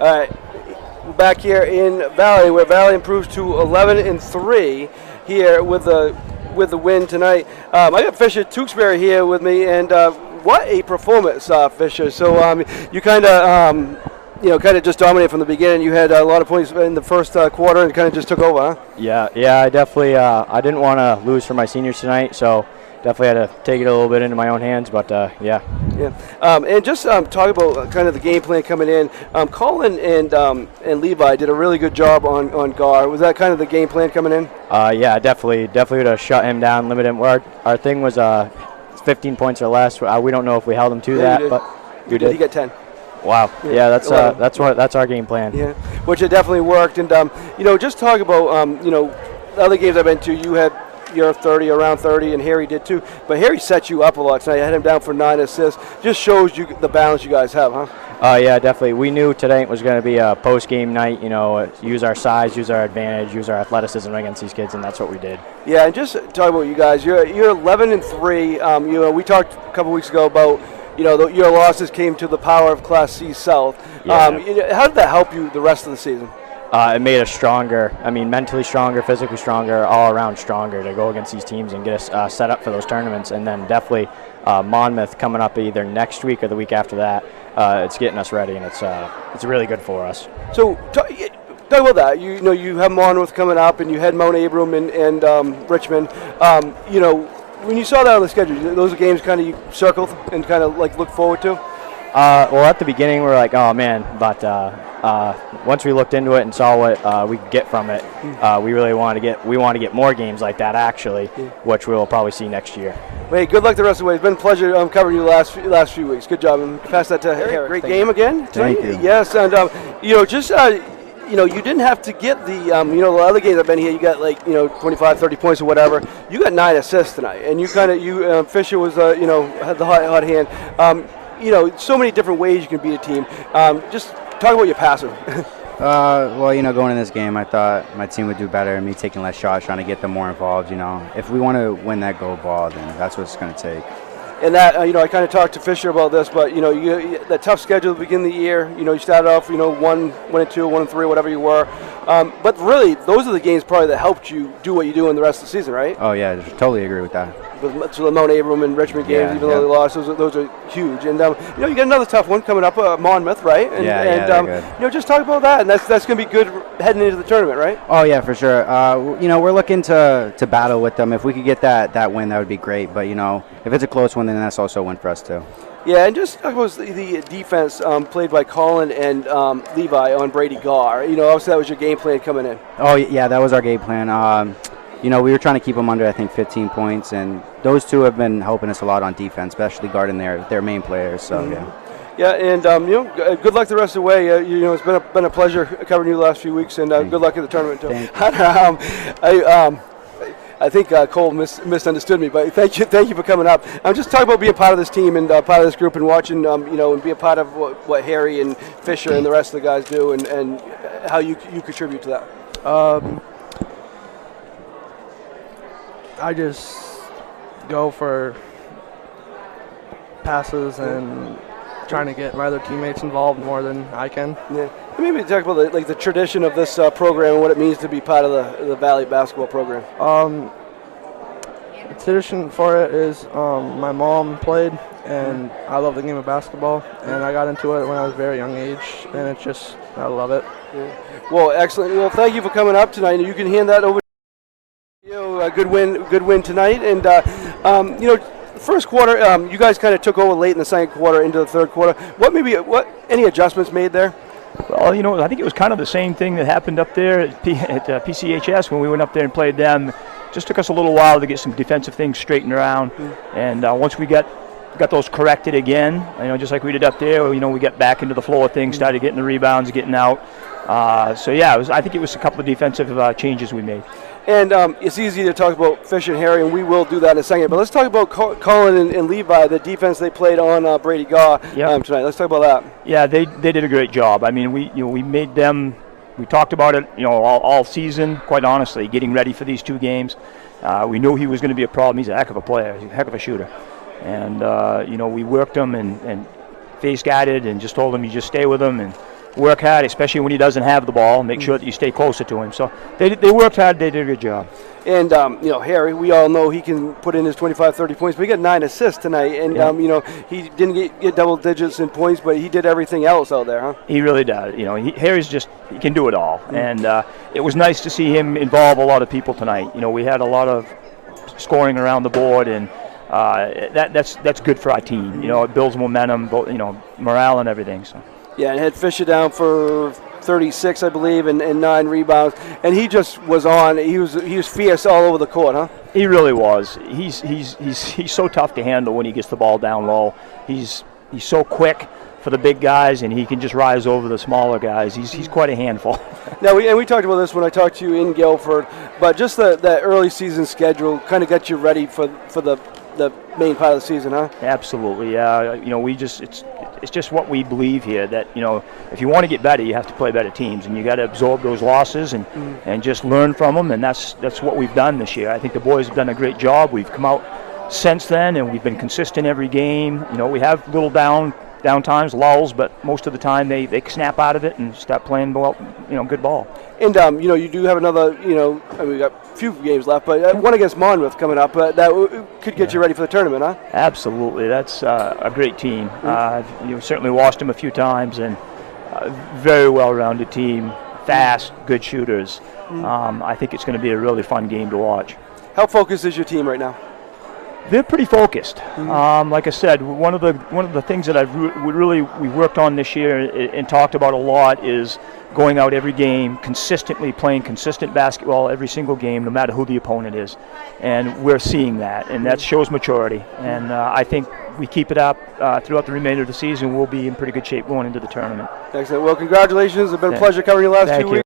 All right, back here in Valley, where Valley improves to 11-3 here with the win tonight. I got Fisher Tewksbury here with me, and what a performance, Fisher. So you kind of just dominated from the beginning. You had a lot of points in the first quarter and kind of just took over, huh? Yeah, I definitely I didn't want to lose for my seniors tonight, so definitely had to take it a little bit into my own hands, but yeah. Yeah, and just talk about kind of the game plan coming in. Calnan and Levi did a really good job on Gar. Was that kind of the game plan coming in? Yeah, definitely would have shut him down, limit him. Our thing was 15 points or less. We don't know if we held him to that, but you did. He got 10. Wow. Yeah, that's our game plan. Yeah, which it definitely worked. And just talk about the other games I've been to. You had your 30, around 30, and Harry did too. But Harry set you up a lot tonight. You had him down for 9 assists. Just shows you the balance you guys have, huh? Yeah, definitely. We knew tonight was going to be a post-game night. Use our size, use our advantage, use our athleticism against these kids, and that's what we did. Yeah, and just talk about you guys. You're 11-3. We talked a couple weeks ago about your losses came to the power of Class C South. Yeah. How did that help you the rest of the season? It made us stronger. I mean, mentally stronger, physically stronger, all around stronger to go against these teams and get us set up for those tournaments. And then definitely Monmouth coming up either next week or the week after that. It's getting us ready, and it's really good for us. So talk about that. You have Monmouth coming up, and you had Mount Abram and Richmond. When you saw that on the schedule, those are games kind of you circled and kind of like look forward to? Well, at the beginning we were like, oh man, but once we looked into it and saw what we could get from it, we really wanted to get more games like that actually, which we'll probably see next year. Hey, good luck the rest of the way. It's been a pleasure covering you the last few weeks. Good job. And pass that to Harry. Great game again tonight. Thank you. Yes, and you didn't have to get the the other games I've been here. You got 25, 30 points or whatever. You got 9 assists tonight, and Fisher was had the hot hand. So many different ways you can beat a team. Just talk about your passing. Going in this game, I thought my team would do better, and me taking less shots, trying to get them more involved. If we want to win that gold ball, then that's what it's going to take. And that, I kind of talked to Fisher about this, but that tough schedule at the beginning of the year. You started off, 1-2, 1-3, whatever you were. But really, those are the games probably that helped you do what you do in the rest of the season, right? Oh yeah, totally agree with that. So the Mount Abram and Richmond games, even though they lost, those are huge. And you got another tough one coming up, Monmouth, right? And, they're good. Just talk about that, and that's going to be good heading into the tournament, right? Oh yeah, for sure. We're looking to battle with them. If we could get that win, that would be great. But if it's a close one, then that's also a win for us too. Yeah, and just talk about the defense played by Calnan and Levi on Brady Gar. Obviously that was your game plan coming in. Oh yeah, that was our game plan. We were trying to keep them under, I think, 15 points, and those two have been helping us a lot on defense, especially guarding their main players. So yeah, and good luck the rest of the way. It's been a pleasure covering you the last few weeks, and good luck in the tournament too. I think Cole misunderstood me, but thank you for coming up. I'm just talking about being part of this team and part of this group and watching, and be a part of what Harry and Fisher and the rest of the guys do, and how you contribute to that. I just go for passes and trying to get my other teammates involved more than I can. Yeah. Maybe talk about the tradition of this program and what it means to be part of the Valley basketball program. The tradition for it is my mom played, and I love the game of basketball, and I got into it when I was a very young age, and it's just, I love it. Yeah. Well, excellent. Well, thank you for coming up tonight. You can hand that over. A good win tonight, and first quarter, you guys kind of took over late in the second quarter into the third quarter. Any adjustments made there? Well, I think it was kind of the same thing that happened up there at PCHS when we went up there and played them. Just took us a little while to get some defensive things straightened around, and once we got those corrected again, just like we did up there, we got back into the flow of things, started getting the rebounds, getting out. I think it was a couple of defensive changes we made. And it's easy to talk about Fisher and Harry, and we will do that in a second. But let's talk about Calnan and Levi, the defense they played on Brady Gar tonight. Let's talk about that. Yeah, they did a great job. I mean, we made them. We talked about it, all season. Quite honestly, getting ready for these two games, we knew he was going to be a problem. He's a heck of a player. He's a heck of a shooter, and we worked him and face guarded and just told him you just stay with him and work hard, especially when he doesn't have the ball, make sure that you stay closer to him. So they worked hard. They did a good job. And, Harry, we all know he can put in his 25, 30 points, but he got 9 assists tonight. And, he didn't get double digits in points, but he did everything else out there, huh? He really does. Harry's he can do it all. And it was nice to see him involve a lot of people tonight. We had a lot of scoring around the board, and that's good for our team. It builds momentum, morale and everything. So. Yeah, and had Fisher down for 36, I believe, and 9 rebounds. And he just was on. He was fierce all over the court, huh? He really was. He's so tough to handle when he gets the ball down low. He's so quick for the big guys, and he can just rise over the smaller guys. He's quite a handful. Now, we talked about this when I talked to you in Guilford, but just that early season schedule kind of got you ready for the main part of the season, huh? Absolutely. It's just what we believe here, that if you want to get better, you have to play better teams, and you got to absorb those losses and just learn from them, and that's what we've done this year. I think the boys have done a great job. We've come out since then, and we've been consistent every game. We have little down times, lulls, but most of the time they snap out of it and start playing good ball. And you do have another, we got a few games left, but one against Monmouth coming up. That could get you ready for the tournament, huh? Absolutely, that's a great team. You've certainly watched them a few times, and very well-rounded team, fast, good shooters. I think it's going to be a really fun game to watch. How focused is your team right now? They're pretty focused. Like I said, one of the things that we worked on this year and talked about a lot is going out every game, consistently playing consistent basketball every single game, no matter who the opponent is. And we're seeing that, and that shows maturity. And I think we keep it up throughout the remainder of the season, we'll be in pretty good shape going into the tournament. Excellent. Well, congratulations. It's been a pleasure covering you last 2 weeks.